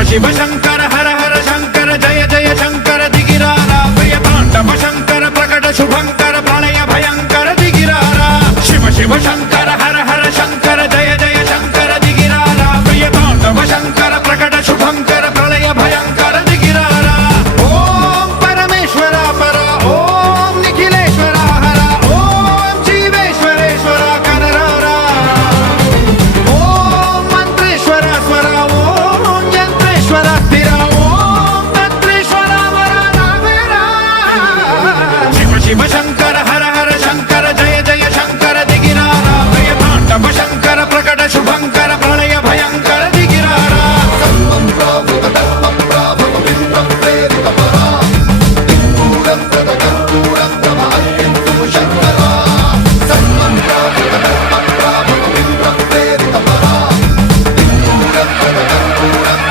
शिव शंकर हर हर शंकर जय जय शंकर दिगिरारा प्रिय तांडव शंकर प्रकट शुभंकर प्रलय भयंकर दिगिरारा शिव शिव शंकर